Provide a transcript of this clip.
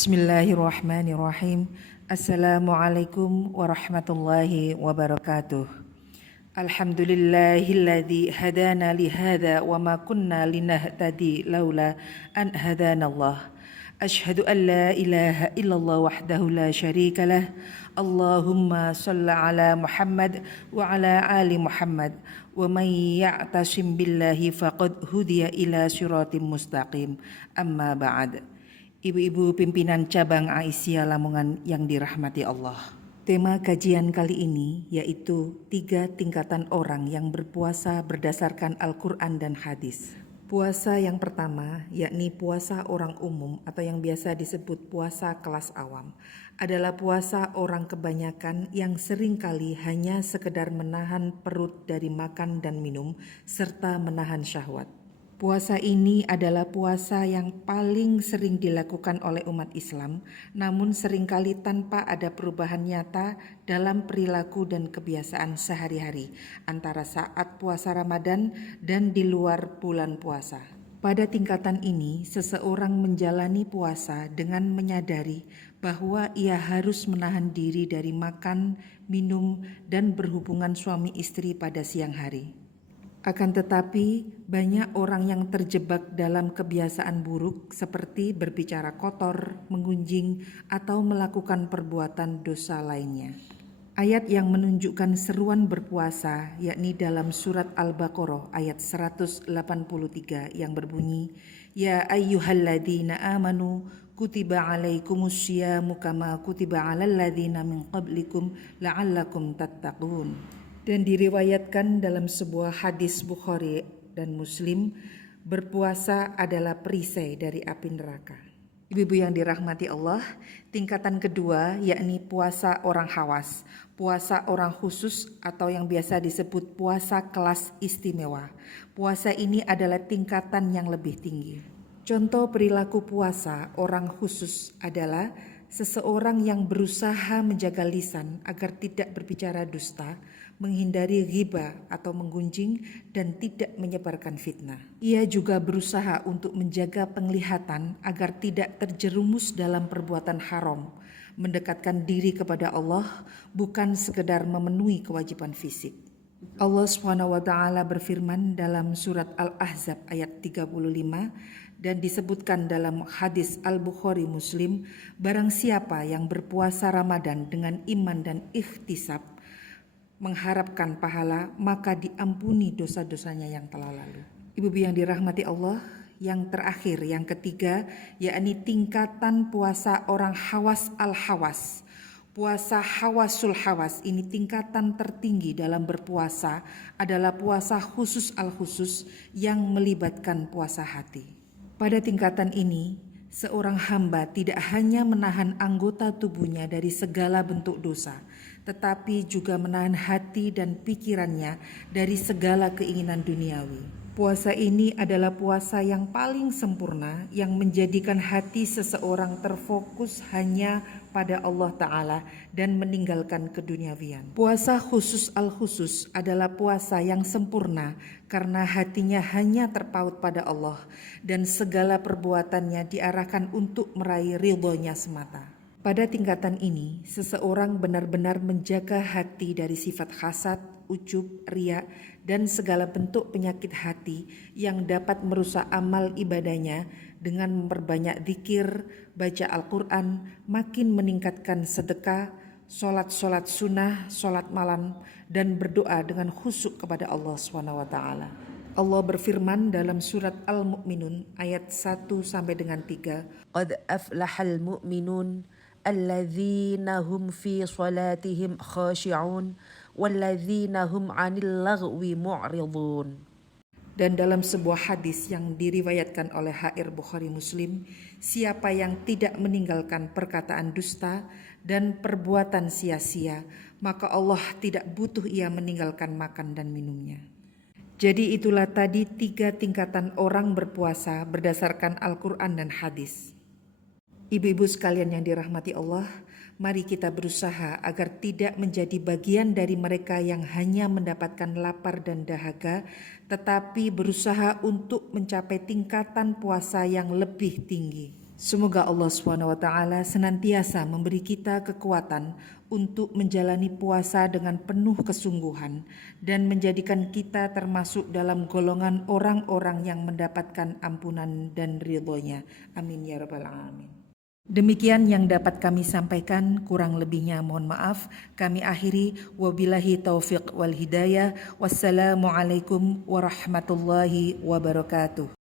Bismillahirrahmanirrahim. Assalamualaikum warahmatullahi wabarakatuh. Alhamdulillahilladzi hadana lihada wa ma kunna linahtadi laula an hadanallah. Ashhadu an la ilaha illallah wahdahu la syarikalah. Allahumma shalli ala Muhammad wa ala ali Muhammad. Wa may ya'tasim billahi faqad hudiya ila siratim mustaqim. Amma ba'd. Ibu-ibu pimpinan cabang Aisyah Lamongan yang dirahmati Allah. Tema kajian kali ini yaitu 3 tingkatan orang yang berpuasa berdasarkan Al-Quran dan hadis. Puasa yang pertama, yakni puasa orang umum atau yang biasa disebut puasa kelas awam, adalah puasa orang kebanyakan yang seringkali hanya sekedar menahan perut dari makan dan minum serta menahan syahwat. Puasa ini adalah puasa yang paling sering dilakukan oleh umat Islam, namun seringkali tanpa ada perubahan nyata dalam perilaku dan kebiasaan sehari-hari antara saat puasa Ramadan dan di luar bulan puasa. Pada tingkatan ini, seseorang menjalani puasa dengan menyadari bahwa ia harus menahan diri dari makan, minum, dan berhubungan suami istri pada siang hari. Akan tetapi, banyak orang yang terjebak dalam kebiasaan buruk seperti berbicara kotor, menggunjing, atau melakukan perbuatan dosa lainnya. Ayat yang menunjukkan seruan berpuasa yakni dalam surat Al-Baqarah ayat 183 yang berbunyi, Ya ayyuhalladzina amanu kutiba alaikumusyiyamu kama kutiba alal ladzina min qablikum la'allakum tattaqun. Dan diriwayatkan dalam sebuah hadis Bukhari dan Muslim, berpuasa adalah perisai dari api neraka. Ibu-ibu yang dirahmati Allah, tingkatan kedua yakni puasa orang khawas, puasa orang khusus atau yang biasa disebut puasa kelas istimewa. Puasa ini adalah tingkatan yang lebih tinggi. Contoh perilaku puasa orang khusus adalah seseorang yang berusaha menjaga lisan agar tidak berbicara dusta, menghindari ghibah atau menggunjing, dan tidak menyebarkan fitnah. Ia juga berusaha untuk menjaga penglihatan agar tidak terjerumus dalam perbuatan haram, mendekatkan diri kepada Allah, bukan sekedar memenuhi kewajiban fisik. Allah SWT berfirman dalam surat Al-Ahzab ayat 35 dan disebutkan dalam hadis Al-Bukhari Muslim, barang siapa yang berpuasa Ramadan dengan iman dan ikhtisab, mengharapkan pahala, maka diampuni dosa-dosanya yang telah lalu. Ibu-ibu yang dirahmati Allah, yang terakhir, yang ketiga, yakni tingkatan puasa orang hawas al-hawas. Puasa hawasul hawas ini tingkatan tertinggi dalam berpuasa adalah puasa khusus al-khusus yang melibatkan puasa hati. Pada tingkatan ini, seorang hamba tidak hanya menahan anggota tubuhnya dari segala bentuk dosa, tetapi juga menahan hati dan pikirannya dari segala keinginan duniawi. Puasa ini adalah puasa yang paling sempurna yang menjadikan hati seseorang terfokus hanya pada Allah Ta'ala dan meninggalkan keduniawian. Puasa khusus al-khusus adalah puasa yang sempurna karena hatinya hanya terpaut pada Allah dan segala perbuatannya diarahkan untuk meraih ridhonya semata. Pada tingkatan ini, seseorang benar-benar menjaga hati dari sifat hasad, ujub, riya, dan segala bentuk penyakit hati yang dapat merusak amal ibadahnya dengan memperbanyak zikir, baca Al-Quran, makin meningkatkan sedekah, sholat sunnah, sholat malam, dan berdoa dengan khusyuk kepada Allah SWT. Allah berfirman dalam surat Al-Mu'minun ayat 1 sampai dengan 3. Qad aflahal mu'minun alladzina hum fi salatihim khashi'un walladzina hum 'anil laghwi mu'ridun. Dan dalam sebuah hadis yang diriwayatkan oleh HR Bukhari Muslim, siapa yang tidak meninggalkan perkataan dusta dan perbuatan sia-sia, maka Allah tidak butuh ia meninggalkan makan dan minumnya. Jadi itulah tadi 3 tingkatan orang berpuasa berdasarkan Al-Quran dan hadis. Ibu-ibu sekalian yang dirahmati Allah, mari kita berusaha agar tidak menjadi bagian dari mereka yang hanya mendapatkan lapar dan dahaga, tetapi berusaha untuk mencapai tingkatan puasa yang lebih tinggi. Semoga Allah SWT senantiasa memberi kita kekuatan untuk menjalani puasa dengan penuh kesungguhan dan menjadikan kita termasuk dalam golongan orang-orang yang mendapatkan ampunan dan ridhonya. Amin ya rabbal alamin. Demikian yang dapat kami sampaikan, kurang lebihnya mohon maaf. Kami akhiri, wabillahi taufiq wal hidayah. Wassalamualaikum warahmatullahi wabarakatuh.